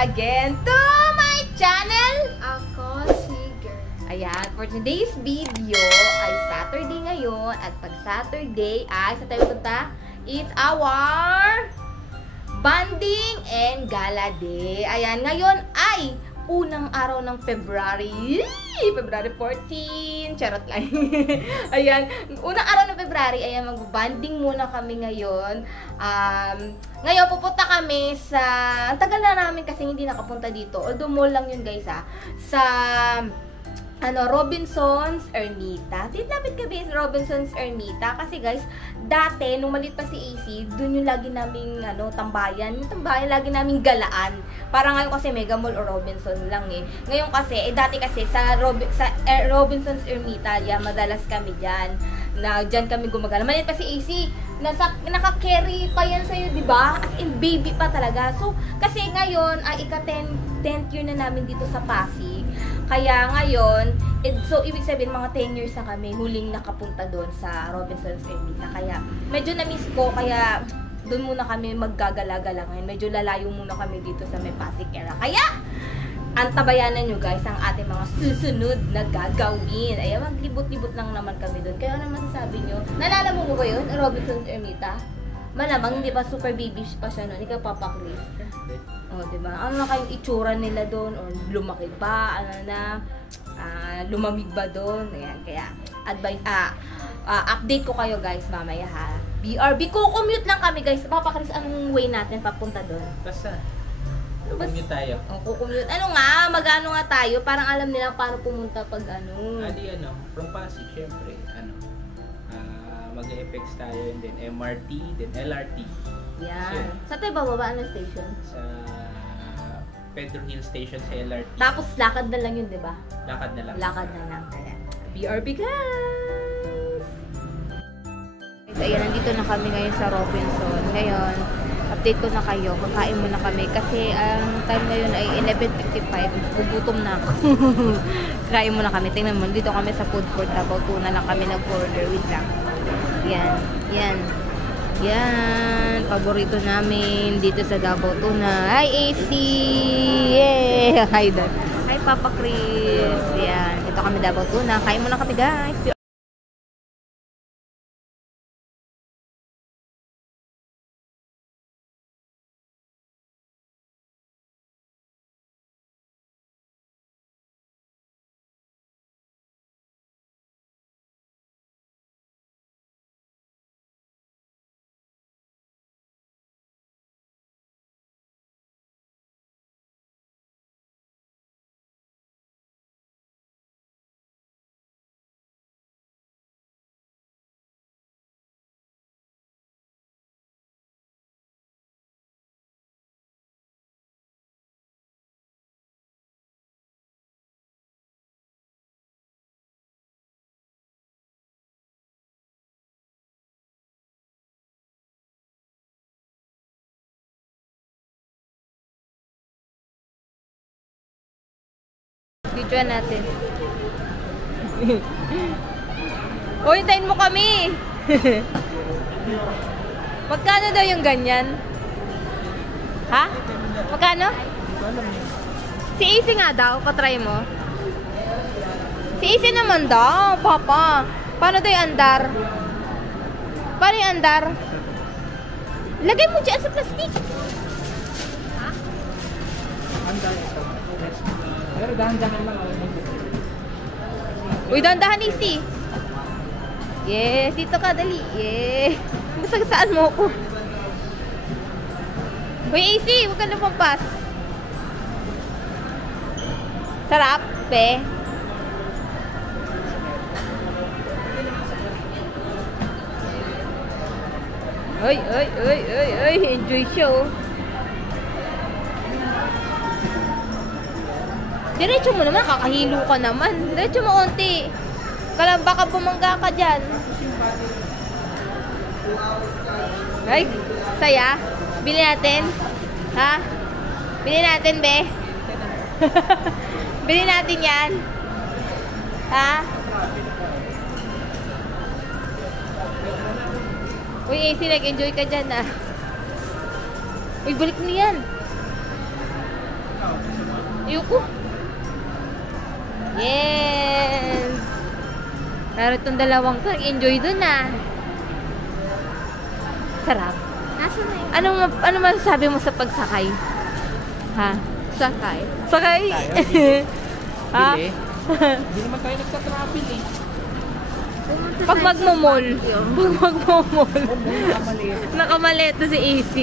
again to my channel. Ako si Girl. Ayan, for today's video ay Saturday ngayon. At pag Saturday ay sa tayo punta, it's our bonding and gala day. Ayan, ngayon ay unang araw ng February 14. Charot lang. Ayan, unang araw ng February. Ayan, mag-bonding muna kami ngayon. Ngayon, pupunta kami sa... Ang tagal na namin kasi hindi nakapunta dito. Although mall lang yun, guys, ha. Sa... Robinson's Ermita. Lapit kami sa Robinson's Ermita. Kasi guys, dati, nung maliit pa si AC, dun yung lagi naming, tambayan. Yung tambayan, lagi naming galaan. Parang ngayon kasi Mega Mall o Robinson lang eh. Ngayon kasi, dati kasi sa Robinson's Ermita, madalas kami dyan. Dyan kami gumagala. Maliit pa si AC, naka-carry pa yan sa'yo, diba? As in, baby pa talaga. So, kasi ngayon, ay ika-10th year na namin dito sa Pasig. Kaya ngayon, so ibig sabihin mga 10 years na kami huling nakapunta doon sa Robinson's Ermita. Kaya medyo na-miss ko, kaya doon muna kami maggagala-gala ngayon. Medyo lalayo muna kami dito sa may Pasig era. Kaya, antabayanan nyo guys ang ating mga susunod na gagawin. Ayan, maglibot-libot lang naman kami doon. Kaya ano masasabi nyo? Nalala mo ba yun? Robinson's Ermita? Malamang, hindi ba super babish pa siya noon? Ikaw, Papa Chris. O, diba? Ano na kayong itsura nila doon? O lumaki ba? Lumamig ba doon? Ayan, kaya update ko kayo guys mamaya ha. BRB, kukommute lang kami guys. Papa Chris, anong way natin papunta doon? Basta, kukommute tayo. O, kukommute. Mag-ano nga tayo? Parang alam nila paano pumunta pag from Pasig, syempre, mag-FX tayo, and then MRT, then LRT. Yan. Sa tayo bababa ng station? Sa Pedro Hill Station sa LRT. Tapos lakad na lang yun, di ba? Lakad na lang. Lakad na lang. Kaya, BRB guys! So, ayan, nandito na kami ngayon sa Robinson. Ngayon, update ko na kayo. Kakain muna kami. Kasi ang time ngayon ay 11:55. Gugutom na ako. Kakain muna kami. Tingnan mo, dito kami sa food court. Davao Tuna lang kami nag-order. Wait lang. Yan. Yan. Yan. Paborito namin dito sa Davao Tuna. Hi, AC! Yeah! Hi, Dad. Hi, Papa Chris. Yan. Dito kami Davao Tuna. Kain muna kami, guys. Videoan natin. O, hintayin mo kami. Magkano daw yung ganyan? Ha? Magkano? Si AC nga daw, patry mo. Si AC naman daw, Papa. Paano daw yung andar? Paano yung andar? Lagay mo dyan sa plastic. Ha? Andar ito. Pero dahan-dahan lang. Uy, dahan-dahan AC. Yes, dito ka, dali. Yes. Masagasaan mo ako. Uy, AC, huwag ka lumampas. Sarap, pe. Uy, uy, uy, uy, uy. Enjoy show. Diretso mo naman, kakahilo ka naman. Diretso mo onti. Baka bumangga ka dyan. Ay, saya. Bili natin. Ha? Bili natin, be. Bili natin yan. Ha? Uy, AC, nag-enjoy ka dyan, ah. Uy, balik mo yan. Ayoko. Yes! Pero itong dalawang to, enjoy dun ah. Sarap. Nasaan na yun? Ano masasabi mo sa pagsakay? Ha? Sakay. Sakay? Tayo, Ha? Bili. Hindi naman tayo nagka-travel eh. Pag magmumol. Pag magmumol. Oh, mga kamali. Nakamalit na si AC.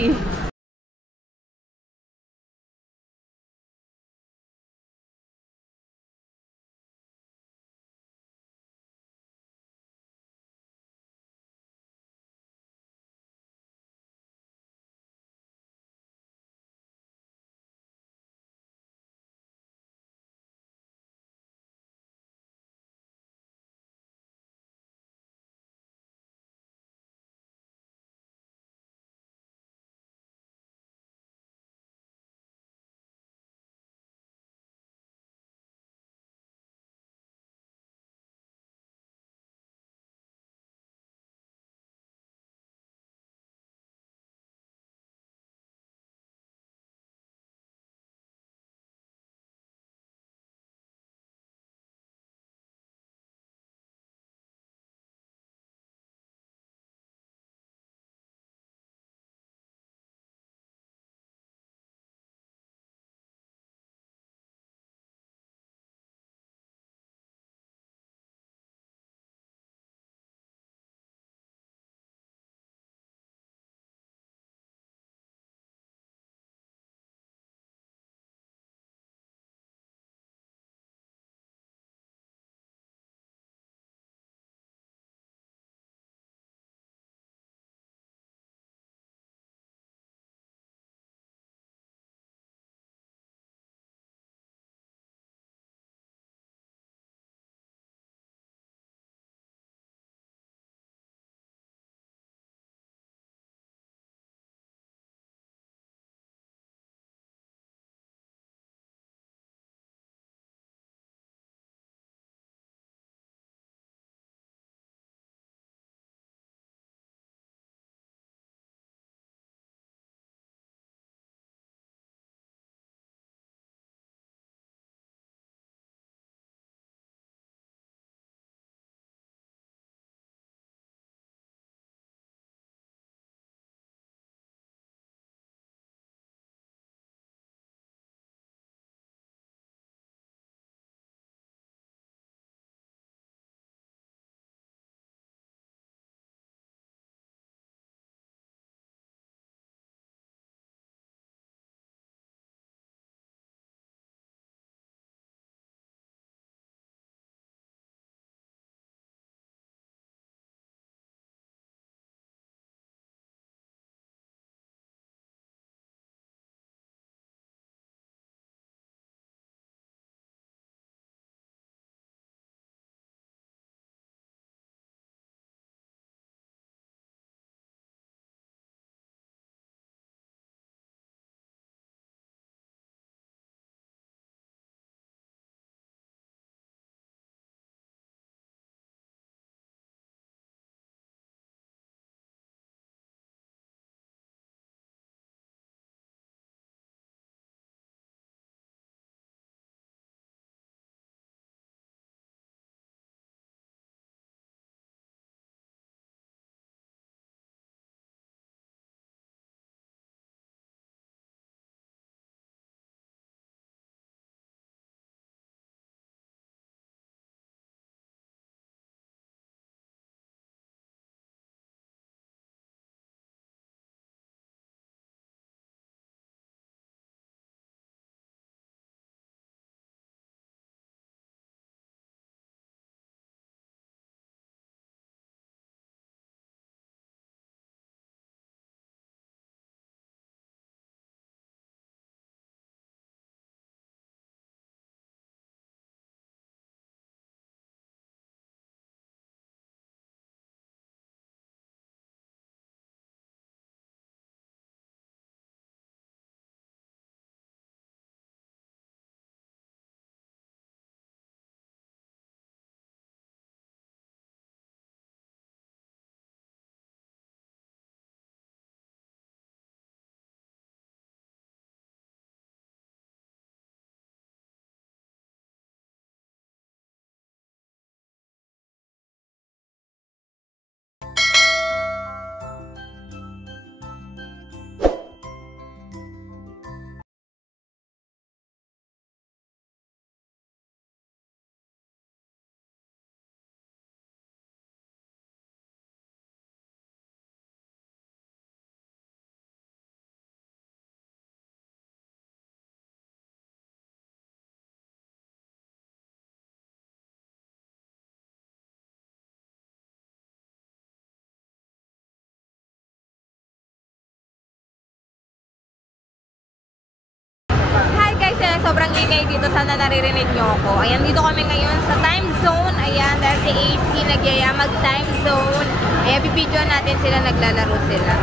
sobrang ingay dito. Sana naririnig nyo ako. Ayan, dito kami ngayon sa time zone. Ayan, dahil si AC nagyaya mag-time zone. Ayan, bibidyo natin sila, naglalaro sila.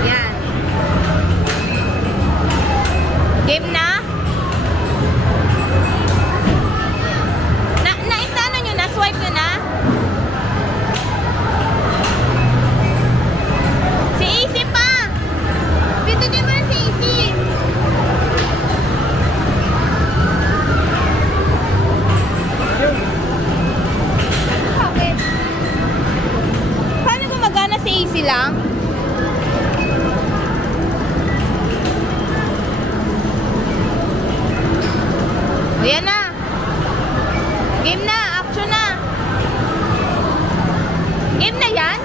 Ayan. Game na? Ano nyo na? Swipe nyo na? Si AC pa! Pindutin mo si AC! Okay. Paano gumagana si AC lang? Ayan na! Game na! Action na! Game na yan?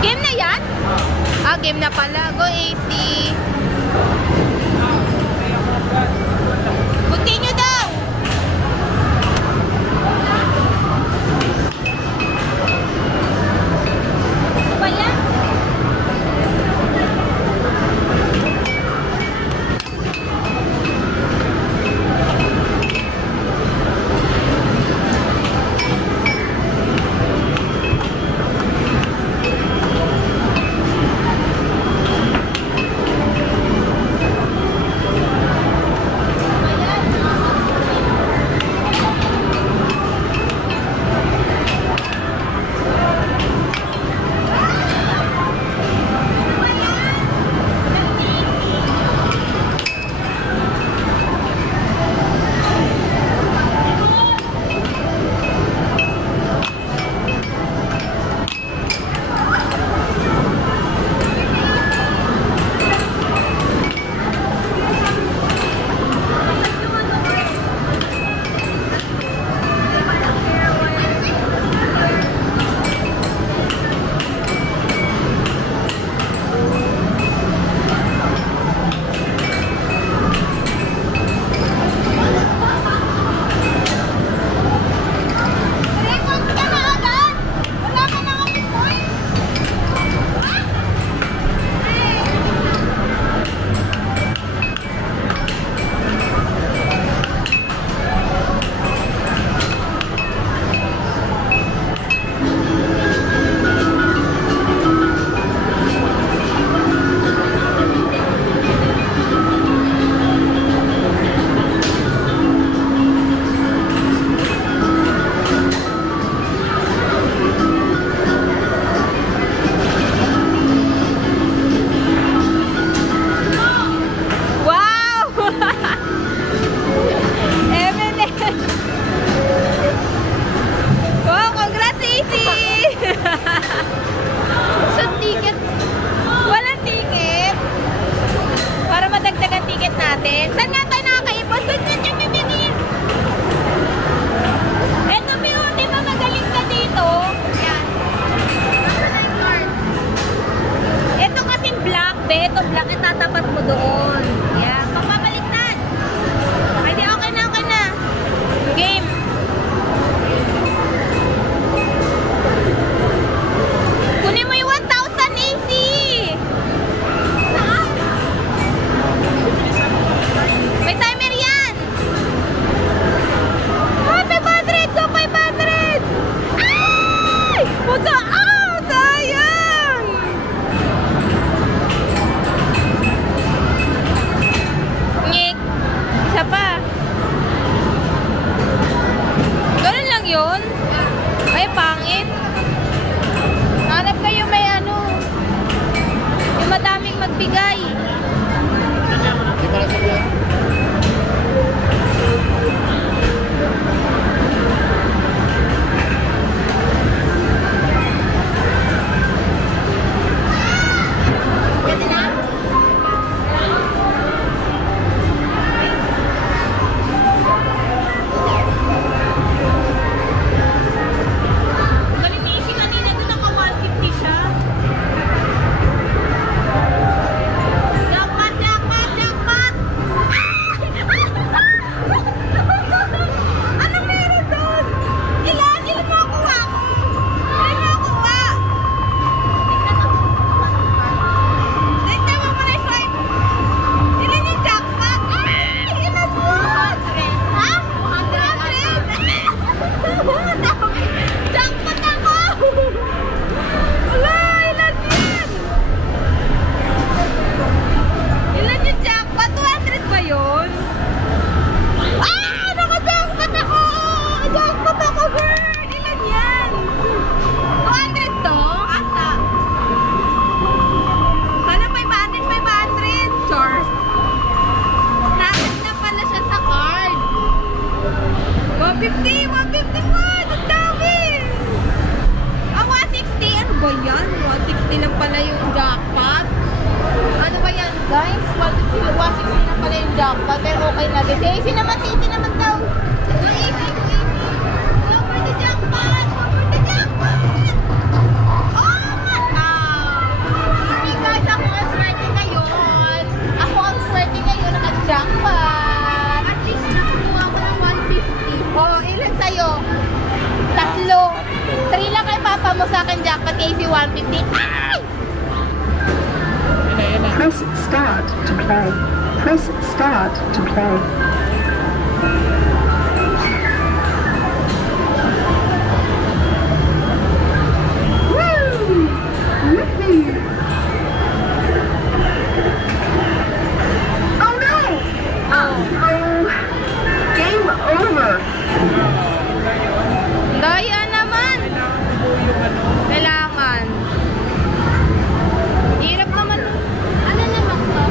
Game na yan? Ah, game na pala. Go AC! Continue daw! Ano ba yan? Guys, 160 na pala yung jackpot. Pero okay na. Si AC naman, si AC naman daw. Go for the jackpot! Go for the jackpot! Oh my God! Hindi guys, ako ang swerte ngayon. Ako ang swerte ngayon naka-jackpot. At least nakakuha ko ng 150. Oh, ilan sa'yo? 3. 3 lang kay papa mo sa akin jackpot. AC 150. Ay! Press start to play. Press start to play. Woo! Woohoo! Oh no! Oh, game over. Daya naman! Kailangan. Hirap naman. Ano naman to?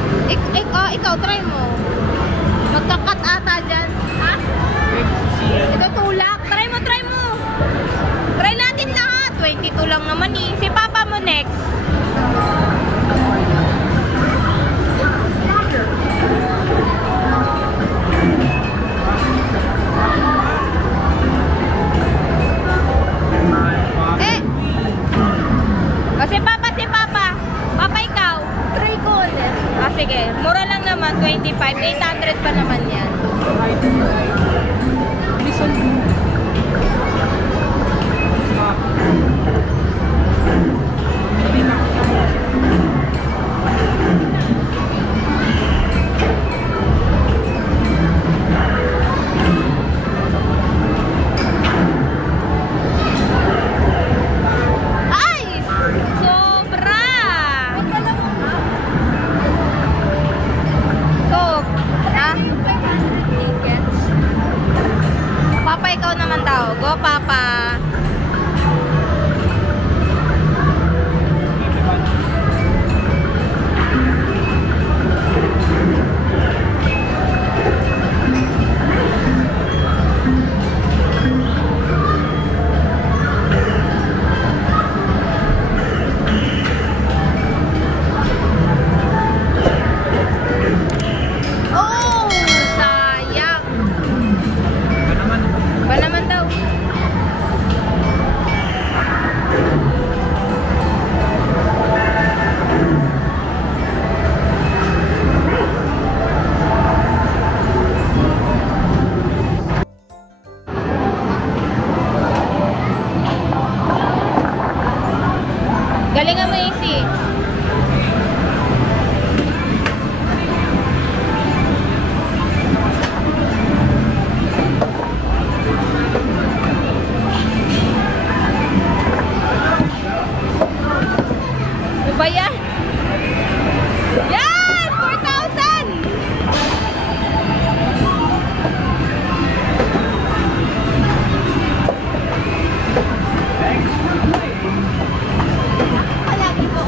Ikaw, try mo. Magkakat ata dyan. Ha? Ito tulak. Try mo. Try natin lahat. 22 lang naman eh. Si papa mo next. Si Papa. Papa, ikaw. Try ko ulit. Sige. Mura lang naman. 25. 800 pa naman yan. Go, Papa. Oh, sayang. Ba naman daw? Galingan mo, AC. Ano ba yan? Yan! 4,000! Palagi po.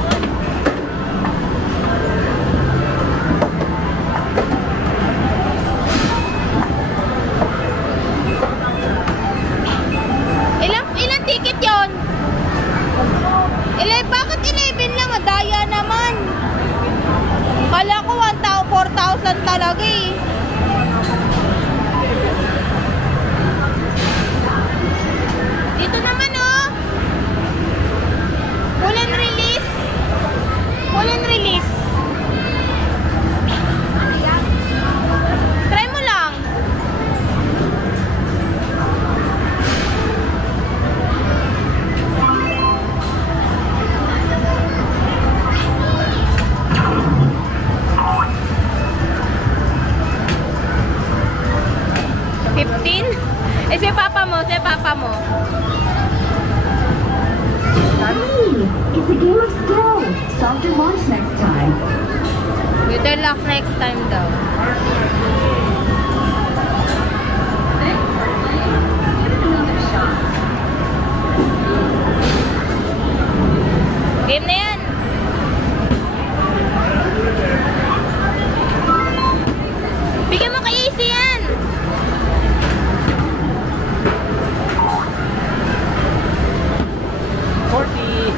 Ilang ticket yon? Bakit 11 lang? Daya naman. Kala ko 4,000 talaga eh. Dito naman oh. Pull and release. Pull and release. Try mo lang. Si papa mo. It's a game of skill. Solve your lunch next time. Better luck next time daw. Game na yan. Bigyan mo kay AC yan. $40.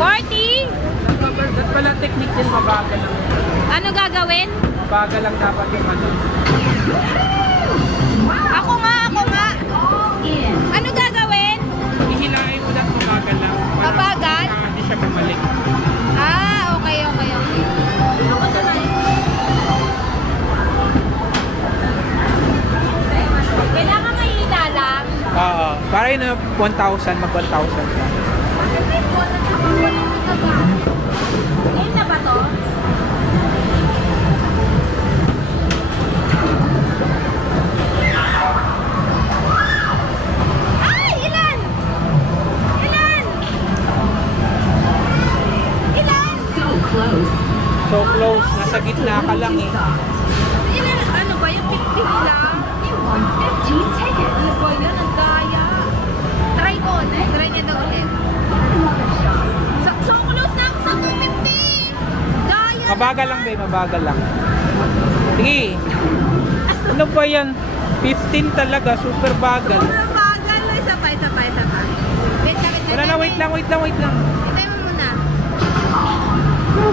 $40? That's pala technique din, mabagal lang. Ano gagawin? Mabagal lang dapat yung ano. Ako nga. In. Ano gagawin? Hihilahin mo lang mabagal lang. Para Mabagal? Hindi siya bumalik. Okay. Ako sanay. Kailangan mahina lang. Oo. Para yun 1,000, mag 1,000 ka. Ayun na ba to? Ay! Ilan? So close. So close. Nasa gitna ka lang eh. Ilan? Ano ba yung 50 lang? You won 15 tickets. Ano ba yan? Ang daya. Try ko. Try niya daw ulit. Another shot. So close na ako sa 250. Daya. Mabagal lang, babe. Mabagal lang. Sige. Ano ba yan? 15 talaga. Super bagal. Sobrang bagal. Sabay. Wait lang. Hintay mo muna.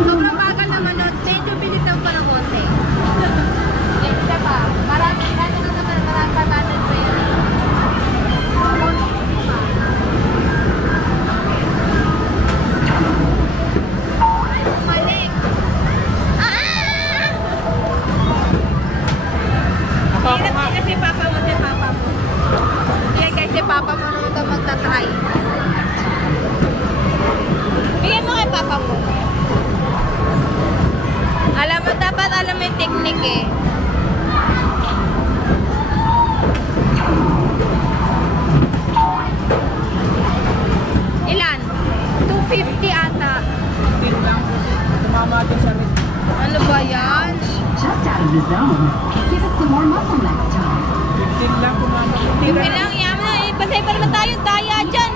Sobrang bagal naman. Medyo bilis lang pa ng konti. Isa pa. Marami pa battle pa yan. Malik. Ako Hirap nga. kasi papa mo. Yan guys, si papa mo naman ito magta-try. Bigyan mo kay papa mo. Dapat alam mo yung technique eh. Ilan? 250 ata. 15 lang. Tumama din sa rin. Ano ba yan? Just out of the zone. Give it some more muscle next time. 15 lang. Tumama. Kailangan yaman na eh. Pasay pa naman tayo. Daya dyan.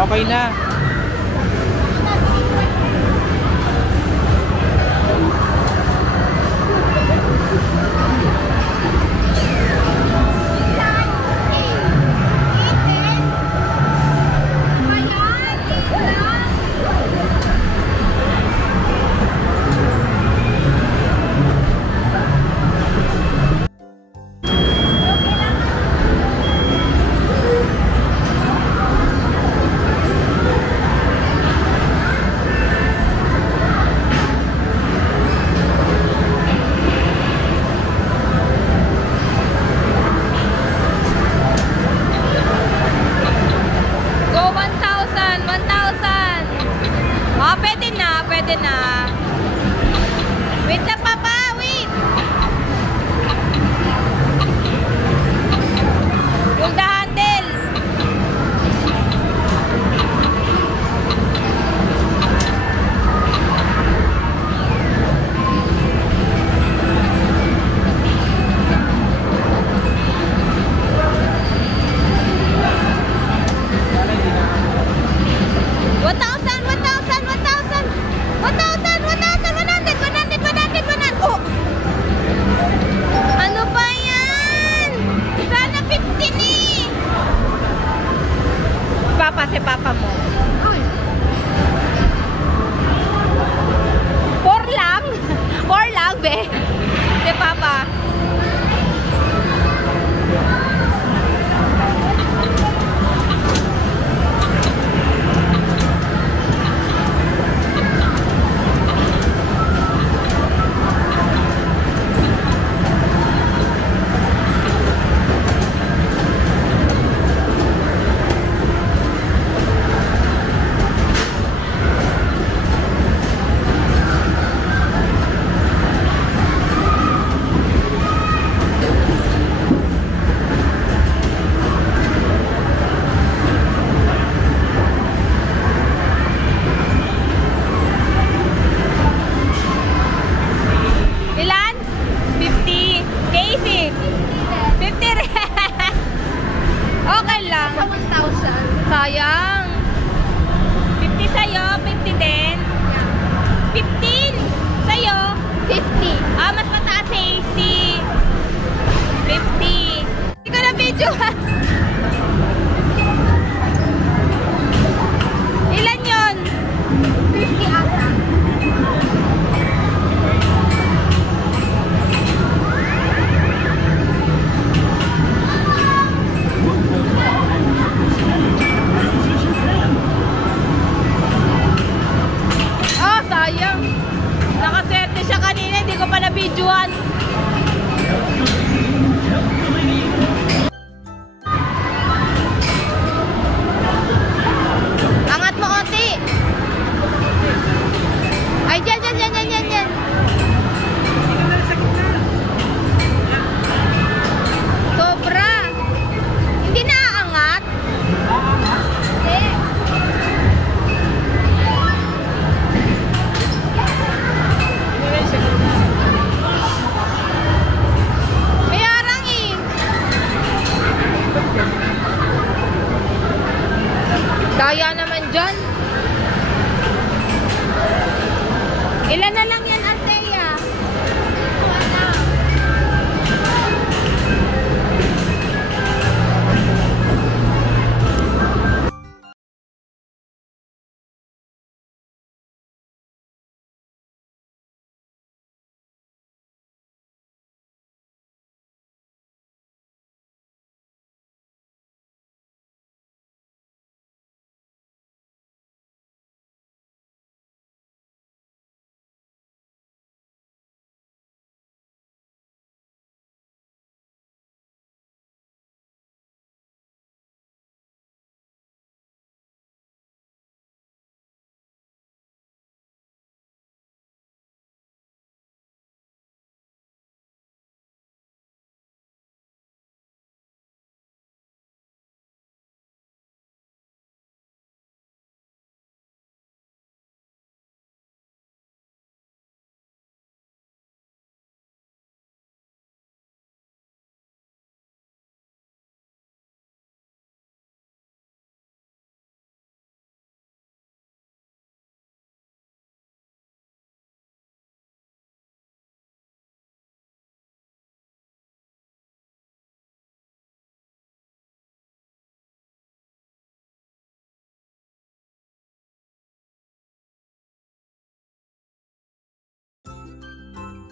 Okay na. Sayang. 50 sa'yo, 50 din. 15 sa'yo. 50. Ah, mas mataas si AC. 50. Hindi ko na video ha. Ilan yun? 50 ata. Oh, sayang. Nakaserte siya kanina, hindi ko pa na-videoan. Angat mo, Oti. Ay, dyan. Sobra. Hindi na aangat. Hindi. May arang eh. Kaya naman dyan. Ilan na lang yan, Althea?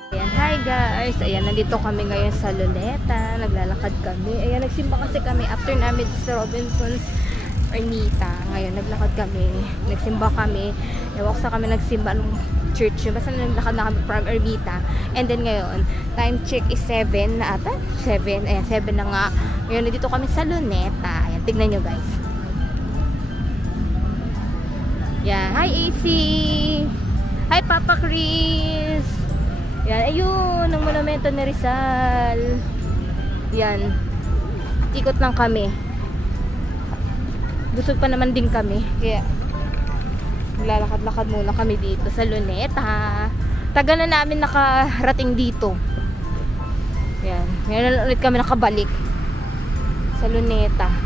Ayan, hi guys! Ayan, nandito kami ngayon sa Luneta. Naglalakad kami. Ayan, nagsimba kasi kami after namin sa Robinson's Ermita. Ngayon, naglakad kami. Nagsimba kami. Ewan ko sa kami nagsimba nung church. Basta naglakad na kami from Ermita. And then ngayon, time check is 7 na ata. 7. Ayan, 7 na nga. Ngayon, nandito kami sa Luneta. Ayan, tignan nyo guys. Ayan, hi AC! Hi Papa Chris! Yan, ayun, ang monumento ni Rizal. Yan. Ikot lang kami. Busog pa naman din kami. Kaya, lalakad-lakad muna kami dito sa Luneta. Tagal na namin nakarating dito. Yan. Ngayon ulit kami nakabalik sa Luneta.